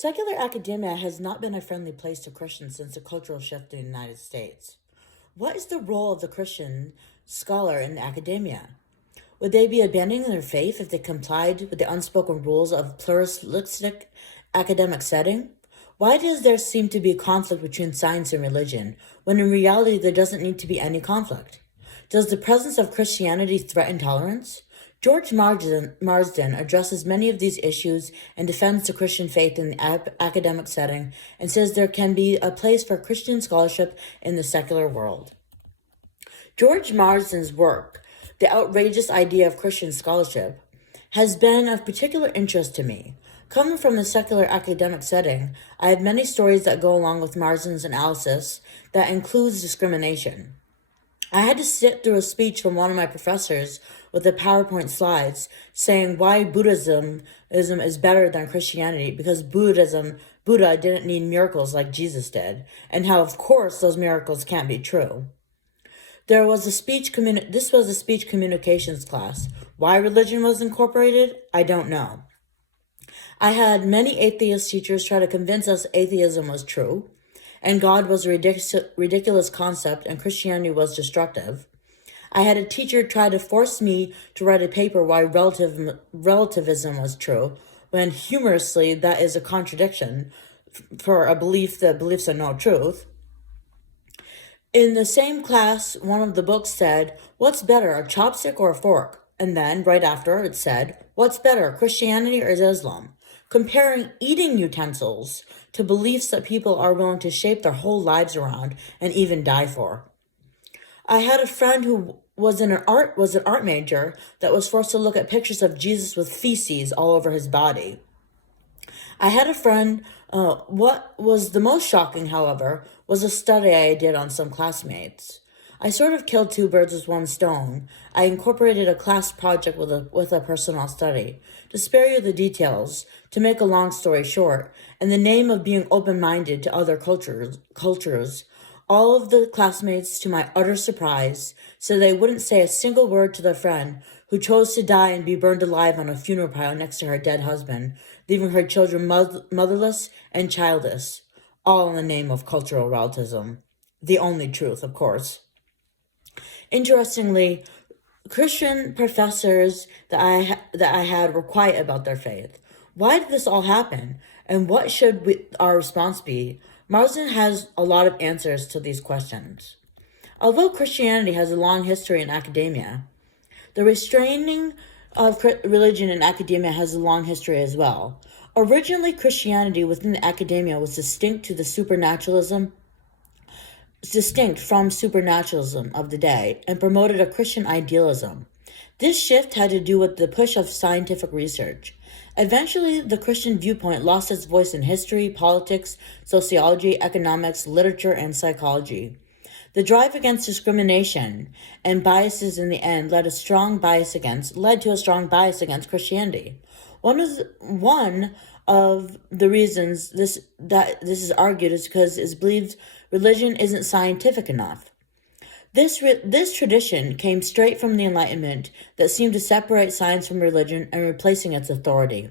Secular academia has not been a friendly place to Christians since the cultural shift in the United States. What is the role of the Christian scholar in academia? Would they be abandoning their faith if they complied with the unspoken rules of pluralistic academic setting? Why does there seem to be a conflict between science and religion, when in reality there doesn't need to be any conflict? Does the presence of Christianity threaten tolerance? George Marsden addresses many of these issues and defends the Christian faith in the academic setting and says there can be a place for Christian scholarship in the secular world. George Marsden's work, The Outrageous Idea of Christian Scholarship, has been of particular interest to me. Coming from a secular academic setting, I have many stories that go along with Marsden's analysis that includes discrimination. I had to sit through a speech from one of my professors with the PowerPoint slides saying why Buddhism is better than Christianity because Buddha didn't need miracles like Jesus did, and how of course those miracles can't be true. This was a speech communications class. Why religion was incorporated, I don't know. I had many atheist teachers try to convince us atheism was true, and God was a ridiculous concept and Christianity was destructive. I had a teacher try to force me to write a paper why relativism was true, when humorously that is a contradiction for a belief that beliefs are no truth. In the same class, one of the books said, "What's better, a chopstick or a fork?" And then, right after, it said, "What's better, Christianity or Islam?" Comparing eating utensils to beliefs that people are willing to shape their whole lives around and even die for. I had a friend who was an art major that was forced to look at pictures of Jesus with feces all over his body. I had a friend, what was the most shocking, however, was a study I did on some classmates. I sort of killed two birds with one stone. I incorporated a class project with a personal study. To spare you the details, to make a long story short, in the name of being open-minded to other cultures, all of the classmates, to my utter surprise, said they wouldn't say a single word to their friend who chose to die and be burned alive on a funeral pile next to her dead husband, leaving her children motherless and childless, all in the name of cultural relativism. The only truth, of course. Interestingly, Christian professors that I had were quiet about their faith. Why did this all happen? And what should our response be? Marsden has a lot of answers to these questions. Although Christianity has a long history in academia, the restraining of religion in academia has a long history as well. Originally, Christianity within academia was distinct from supernaturalism of the day and promoted a Christian idealism. This shift had to do with the push of scientific research. Eventually, the Christian viewpoint lost its voice in history, politics, sociology, economics, literature, and psychology. The drive against discrimination and biases in the end led to a strong bias against Christianity. One of the reasons this is argued is because it's believed religion isn't scientific enough. This tradition came straight from the Enlightenment that seemed to separate science from religion and replacing its authority.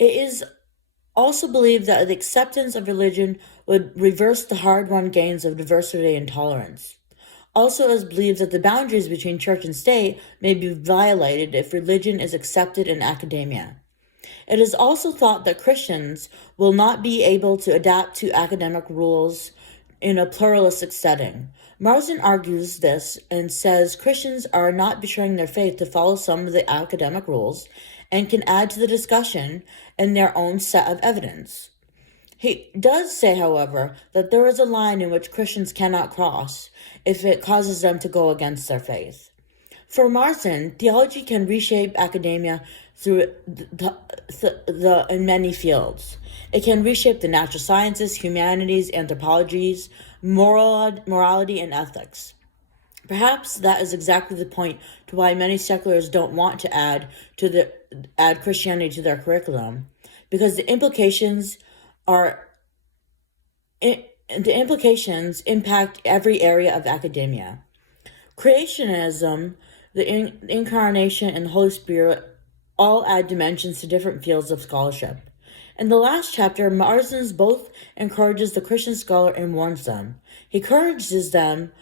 It is also believed that the acceptance of religion would reverse the hard-won gains of diversity and tolerance. Also, it is believed that the boundaries between church and state may be violated if religion is accepted in academia. It is also thought that Christians will not be able to adapt to academic rules in a pluralistic setting. Marsden argues this and says Christians are not betraying their faith to follow some of the academic rules and can add to the discussion in their own set of evidence. He does say, however, that there is a line in which Christians cannot cross if it causes them to go against their faith. For Marsden, theology can reshape academia through in many fields. It can reshape the natural sciences, humanities, anthropologies, morality, and ethics. Perhaps that is exactly the point to why many secularists don't want to add Christianity to their curriculum, because the implications impact every area of academia. Creationism, the incarnation, and the Holy Spirit all add dimensions to different fields of scholarship. In the last chapter, Marsden both encourages the Christian scholar and warns them. He encourages them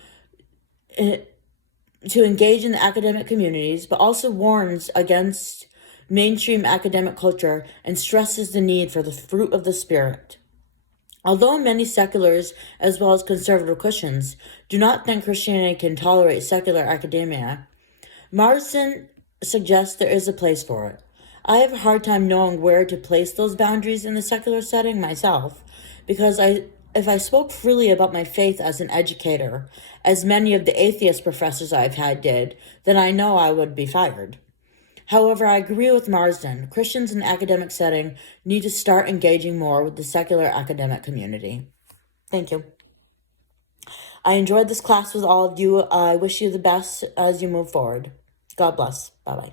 to engage in the academic communities, but also warns against mainstream academic culture and stresses the need for the fruit of the Spirit. Although many seculars, as well as conservative Christians, do not think Christianity can tolerate secular academia, Marsden suggests there is a place for it. I have a hard time knowing where to place those boundaries in the secular setting myself, because if I spoke freely about my faith as an educator, as many of the atheist professors I've had did, then I know I would be fired. However, I agree with Marsden. Christians in the academic setting need to start engaging more with the secular academic community. Thank you. I enjoyed this class with all of you. I wish you the best as you move forward. God bless. Bye-bye.